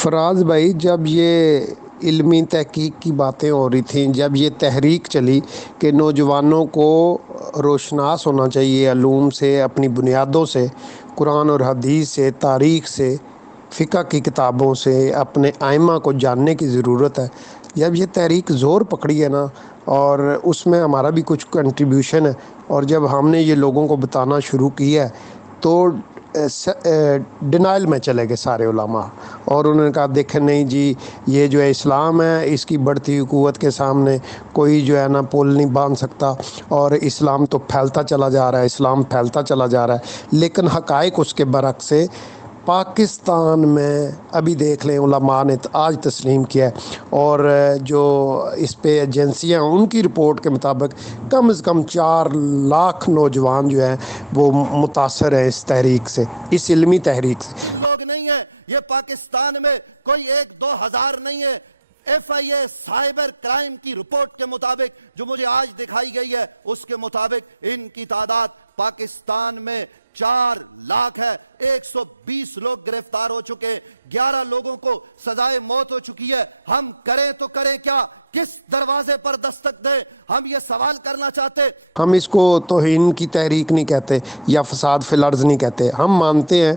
فراز بھائی، جب یہ علمی تحقیق کی باتیں ہو رہی تھیں، جب یہ تحریک چلی کہ نوجوانوں کو روشناس ہونا چاہیے علوم سے، اپنی بنیادوں سے، قرآن اور حدیث سے، تاریخ سے، فقہ کی کتابوں سے، اپنے ائمہ کو جاننے کی ضرورت ہے، جب یہ تحریک زور پکڑی ہے نا، اور اس میں ہمارا بھی کچھ کنٹریبیوشن ہے، اور جب ہم نے یہ لوگوں کو بتانا شروع کیا ہے تو ڈینائل میں چلے گئے سارے علماء، اور انہوں نے کہا دیکھیں نہیں جی، یہ جو ہے اسلام ہے، اس کی بڑھتی ہوئی قوت کے سامنے کوئی جو ہے نا پول نہیں باندھ سکتا، اور اسلام تو پھیلتا چلا جا رہا ہے، اسلام پھیلتا چلا جا رہا ہے۔ لیکن حقائق اس کے برعکس ہے۔ پاکستان میں ابھی دیکھ لیں، علماء نے آج تسلیم کیا ہے، اور جو اس پہ ایجنسیاں ان کی رپورٹ کے مطابق کم از کم 4 لاکھ نوجوان جو ہیں وہ متاثر ہیں اس تحریک سے، اس علمی تحریک سے۔ لوگ نہیں ہیں، یہ پاکستان میں کوئی 1-2 ہزار نہیں ہے۔ F I A cyber crime کی رپورٹ کے مطابق جو مجھے آج دکھائی گئی ہے، اس کے مطابق ان کی تعداد پاکستان میں 4 لاکھ ہے۔ 120 لوگ گرفتار ہو چکے، 11 لوگوں کو سزائے موت ہو چکی ہے۔ ہم کریں تو کریں کیا؟ کس دروازے پر دستک دیں؟ ہم یہ سوال کرنا چاہتے۔ ہم اس کو توہین کی تحریک نہیں کہتے یا فساد فی الارض نہیں کہتے، ہم مانتے ہیں،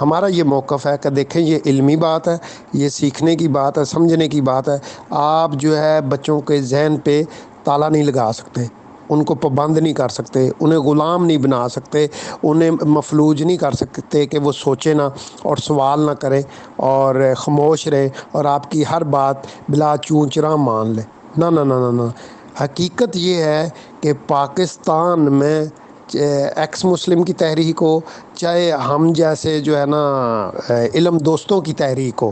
ہمارا یہ موقف ہے کہ دیکھیں یہ علمی بات ہے، یہ سیکھنے کی بات ہے، سمجھنے کی بات ہے۔ آپ جو ہے بچوں کے ذہن پہ تالا نہیں لگا سکتے، ان کو پابند نہیں کر سکتے، انہیں غلام نہیں بنا سکتے، انہیں مفلوج نہیں کر سکتے کہ وہ سوچے نہ اور سوال نہ کریں اور خاموش رہیں اور آپ کی ہر بات بلا چوں چراں مان لیں۔ نہ نہ نہ نہ نہ، حقیقت یہ ہے کہ پاکستان میں ایکس مسلم کی تحریک ہو، چاہے ہم جیسے جو ہے نا علم دوستوں کی تحریک ہو،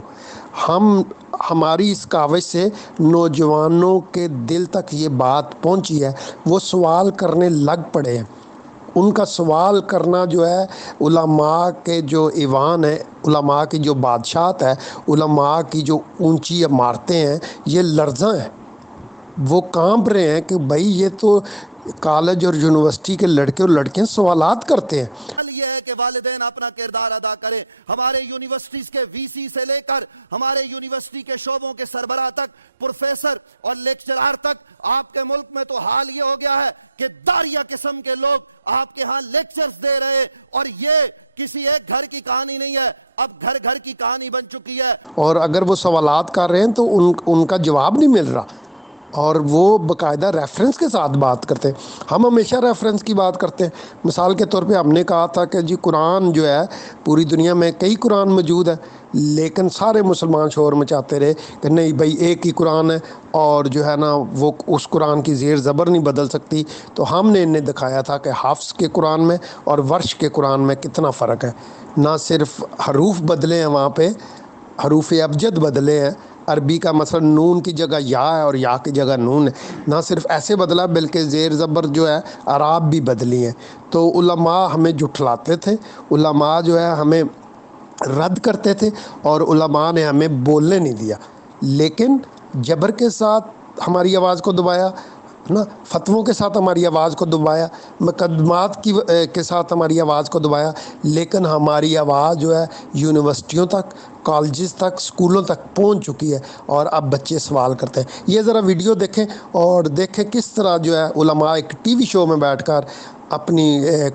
ہماری اس کاوش سے نوجوانوں کے دل تک یہ بات پہنچی ہے، وہ سوال کرنے لگ پڑے ہیں۔ ان کا سوال کرنا جو ہے، علماء کے جو ایوان ہے، علماء کی جو بادشاہت ہے، علماء کی جو اونچی عمارتیں ہیں، یہ لرزاں ہیں، وہ کانپ رہے ہیں کہ بھائی یہ تو کالج اور یونیورسٹی کے لڑکے اور لڑکیاں سوالات کرتے ہیں۔ یہ ہے کہ والدین اپنا کردار ادا کریں۔ ہمارے یونیورسٹیز کے وی سی سے لے کر ہمارے یونیورسٹی کے شعبوں کے سربراہ تک، پروفیسر اور لیکچرار تک، آپ کے ملک میں تو حال یہ ہو گیا ہے کہ داریہ قسم کے لوگ آپ کے ہاں لیکچرز دے رہے، اور یہ کسی ایک گھر کی کہانی نہیں ہے، اب گھر گھر کی کہانی بن چکی ہے۔ اور اگر وہ سوالات کر رہے ہیں تو ان کا جواب نہیں مل رہا، اور وہ باقاعدہ ریفرنس کے ساتھ بات کرتے ہیں۔ ہم ہمیشہ ریفرنس کی بات کرتے ہیں۔ مثال کے طور پہ ہم نے کہا تھا کہ جی قرآن جو ہے، پوری دنیا میں کئی قرآن موجود ہیں، لیکن سارے مسلمان شور مچاتے رہے کہ نہیں بھائی ایک ہی قرآن ہے، اور جو ہے نا وہ اس قرآن کی زیر زبر نہیں بدل سکتی۔ تو ہم نے انہیں دکھایا تھا کہ حفظ کے قرآن میں اور ورش کے قرآن میں کتنا فرق ہے۔ نہ صرف حروف بدلے ہیں، وہاں پہ حروف ابجد بدلے ہیں، عربی کا مثلا نون کی جگہ یا ہے اور یا کی جگہ نون ہے، نہ صرف ایسے بدلا بلکہ زیر زبر جو ہے اعراب بھی بدلی ہیں۔ تو علماء ہمیں جھٹلاتے تھے، علماء جو ہے ہمیں رد کرتے تھے، اور علماء نے ہمیں بولنے نہیں دیا، لیکن جبر کے ساتھ ہماری آواز کو دبایا نا، فتووں کے ساتھ ہماری آواز کو دبایا، مقدمات کے ساتھ ہماری آواز کو دبایا، لیکن ہماری آواز جو ہے یونیورسٹیوں تک، کالجز تک، سکولوں تک پہنچ چکی ہے، اور اب بچے سوال کرتے ہیں۔ یہ ذرا ویڈیو دیکھیں اور دیکھیں کس طرح جو ہے علماء ایک ٹی وی شو میں بیٹھ کر اپنی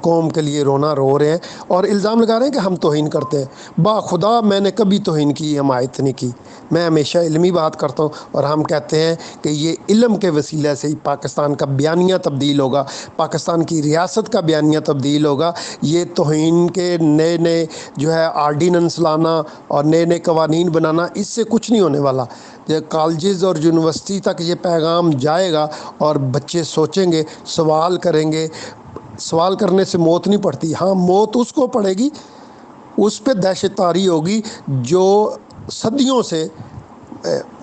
قوم کے لیے رونا رو رہے ہیں، اور الزام لگا رہے ہیں کہ ہم توہین کرتے ہیں۔ با خدا میں نے کبھی توہین کی حمایت نہیں کی، میں ہمیشہ علمی بات کرتا ہوں، اور ہم کہتے ہیں کہ یہ علم کے وسیلے سے ہی پاکستان کا بیانیہ تبدیل ہوگا، پاکستان کی ریاست کا بیانیہ تبدیل ہوگا۔ یہ توہین کے نئے نئے جو ہے آرڈیننس لانا اور نئے نئے قوانین بنانا، اس سے کچھ نہیں ہونے والا۔ کالجز اور یونیورسٹی تک یہ پیغام جائے گا، اور بچے سوچیں گے، سوال کریں گے۔ سوال کرنے سے موت نہیں پڑتی، ہاں موت اس کو پڑے گی، اس پہ دہشت طاری ہوگی جو صدیوں سے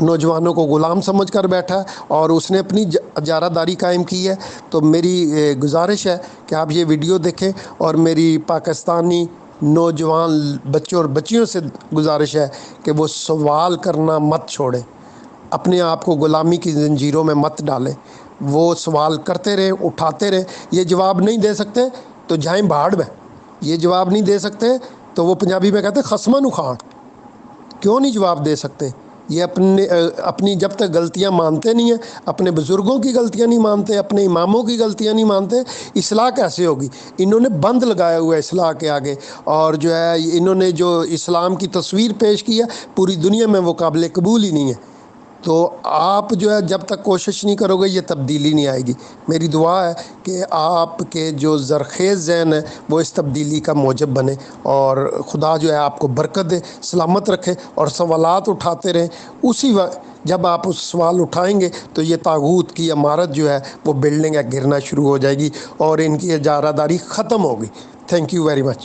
نوجوانوں کو غلام سمجھ کر بیٹھا ہے، اور اس نے اپنی اجارہ داری قائم کی ہے۔ تو میری گزارش ہے کہ آپ یہ ویڈیو دیکھیں، اور میری پاکستانی نوجوان بچوں اور بچیوں سے گزارش ہے کہ وہ سوال کرنا مت چھوڑیں، اپنے آپ کو غلامی کی زنجیروں میں مت ڈالیں، وہ سوال کرتے رہیں، اٹھاتے رہیں۔ یہ جواب نہیں دے سکتے تو جائیں بھاڑ میں، یہ جواب نہیں دے سکتے تو وہ پنجابی میں کہتے ہیں خسمہ نو کھان، کیوں نہیں جواب دے سکتے؟ یہ اپنی جب تک غلطیاں مانتے نہیں ہیں، اپنے بزرگوں کی غلطیاں نہیں مانتے، اپنے اماموں کی غلطیاں نہیں مانتے، اصلاح کیسے ہوگی؟ انہوں نے بند لگایا ہوا ہے اصلاح کے آگے، اور جو ہے انہوں نے جو اسلام کی تصویر پیش کی ہے پوری دنیا میں وہ قابل قبول ہی نہیں ہے۔ تو آپ جو ہے جب تک کوشش نہیں کرو گے یہ تبدیلی نہیں آئے گی۔ میری دعا ہے کہ آپ کے جو زرخیز ذہن ہے وہ اس تبدیلی کا موجب بنے، اور خدا جو ہے آپ کو برکت دے، سلامت رکھے، اور سوالات اٹھاتے رہیں۔ اسی وقت جب آپ اس سوال اٹھائیں گے تو یہ طاغوت کی عمارت جو ہے وہ بلڈنگ ہے گرنا شروع ہو جائے گی، اور ان کی اجارہ داری ختم ہوگی۔ Thank you very much.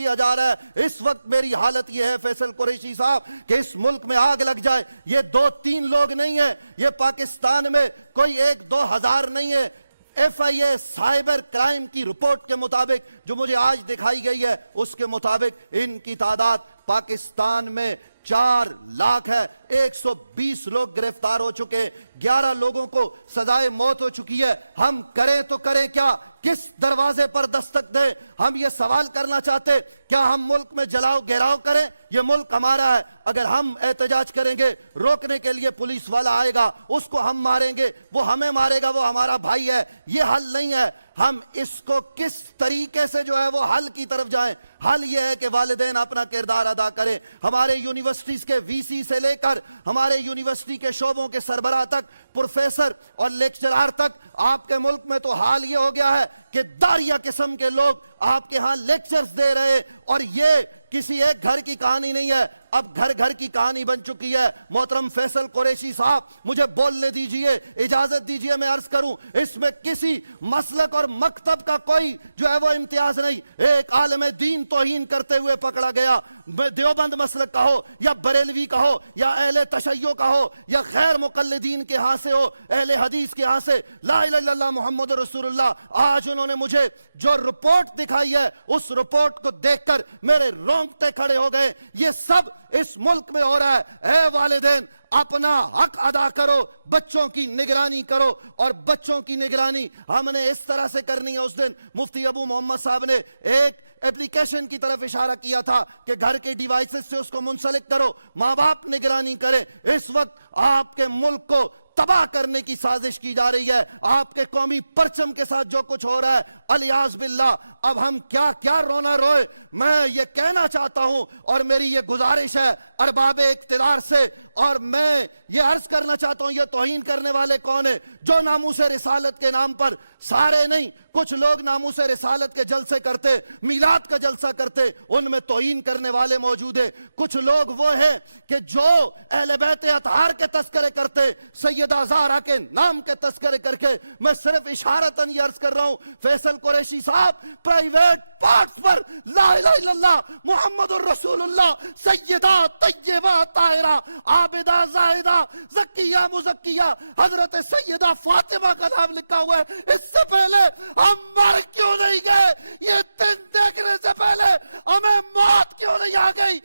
کیا جا رہا ہے اس وقت میری حالت یہ ہے فیصل قریشی صاحب کہ اس ملک میں آگ لگ جائے۔ یہ 2-3 لوگ نہیں ہیں، یہ پاکستان میں کوئی 1-2 ہزار نہیں ہے۔ F I A cyber crime کی رپورٹ کے مطابق جو مجھے آج دکھائی گئی ہے اس کے مطابق ان کی تعداد پاکستان میں 4 لاکھ ہے۔ 120 لوگ گرفتار ہو چکے، 11 لوگوں کو سزائے موت ہو چکی ہے۔ ہم کریں تو کریں کیا؟ کس دروازے پر دستک دیں؟ ہم یہ سوال کرنا چاہتے کیا ہم ملک میں جلاؤ گھیراؤ کریں؟ یہ ملک ہمارا ہے، اگر ہم احتجاج کریں گے روکنے کے لیے پولیس والا آئے گا، اس کو ہم ماریں گے، وہ ہمیں مارے گا، وہ ہمارا بھائی ہے، یہ حل نہیں ہے۔ ہم اس کو کس طریقے سے جو ہے وہ حل کی طرف جائیں؟ حل یہ ہے کہ والدین اپنا کردار ادا کریں۔ ہمارے یونیورسٹیز کے وی سی سے لے کر ہمارے یونیورسٹی کے شعبوں کے سربراہ تک، پروفیسر اور لیکچرار تک، آپ کے ملک میں تو حال یہ ہو گیا ہے کہ داریہ قسم کے لوگ آپ کے ہاں لیکچرز دے رہے، اور یہ کسی ایک گھر کی کہانی نہیں ہے، اب گھر گھر کی کہانی بن چکی ہے۔ محترم فیصل قریشی صاحب مجھے بولنے دیجئے، اجازت دیجئے میں عرض کروں، اس میں کسی مسلک اور مکتب کا کوئی جو ہے وہ امتیاز نہیں۔ ایک عالم دین توہین کرتے ہوئے پکڑا گیا، دیوبند مسلک کا ہو یا بریلوی کا ہو یا اہل تشیع کا ہو یا غیر مقلدین کے ہاں سے ہو، اہل حدیث کے ہاں سے، لا الہ الا اللہ محمد رسول اللہ۔ آج انہوں نے مجھے جو رپورٹ دکھائی ہے اس رپورٹ کو دیکھ کر میرے رونگٹے کھڑے ہو گئے۔ یہ سب اس ملک میں ہو رہا ہے۔ اے والدین، اپنا حق ادا کرو، بچوں کی نگرانی کرو، اور بچوں کی نگرانی ہم نے اس طرح سے کرنی ہے۔ اس دن مفتی ابو محمد صاحب نے ایک اپلیکیشن کی طرف اشارہ کیا تھا کہ گھر کے ڈیوائسز سے اس کو منسلک کرو، ماں باپ نگرانی کرے۔ اس وقت آپ کے ملک کو تباہ کرنے کی سازش کی جا رہی ہے، آپ کے قومی پرچم کے ساتھ جو کچھ ہو رہا ہے، الیاذ باللہ۔ اب ہم کیا کیا رونا روئے۔ میں یہ کہنا چاہتا ہوں اور میری یہ گزارش ہے ارباب اقتدار سے، اور میں یہ عرض کرنا چاہتا ہوں، یہ توہین کرنے والے کون ہیں؟ جو ناموس رسالت کے نام پر، سارے نہیں، کچھ لوگ ناموس رسالت کے جلسے کرتے، میلاد کا جلسہ کرتے، ان میں توہین کرنے والے موجود ہیں۔ کچھ لوگ وہ ہیں کہ جو اہل بیت اطہار کے تذکرے کرتے، سیدہ زہرا کے نام کے تذکرے کر کے، میں صرف اشارتاً یہ عرض کر رہا ہوں، فیصل قریشی صاحب پرائیویٹ پارٹس پر لا الہ الا اللہ محمد الرسول اللہ، سیدہ طیبہ طاہرہ عابدہ زاہدہ زکیہ مزکیہ حضرت سیدہ فاطمہ کا نام لکھا ہوا ہے۔ اس سے پہلے ہم مر کیوں نہیں گئے؟ یہ دن دیکھنے سے پہلے ہمیں موت کیوں نہیں آ گئی؟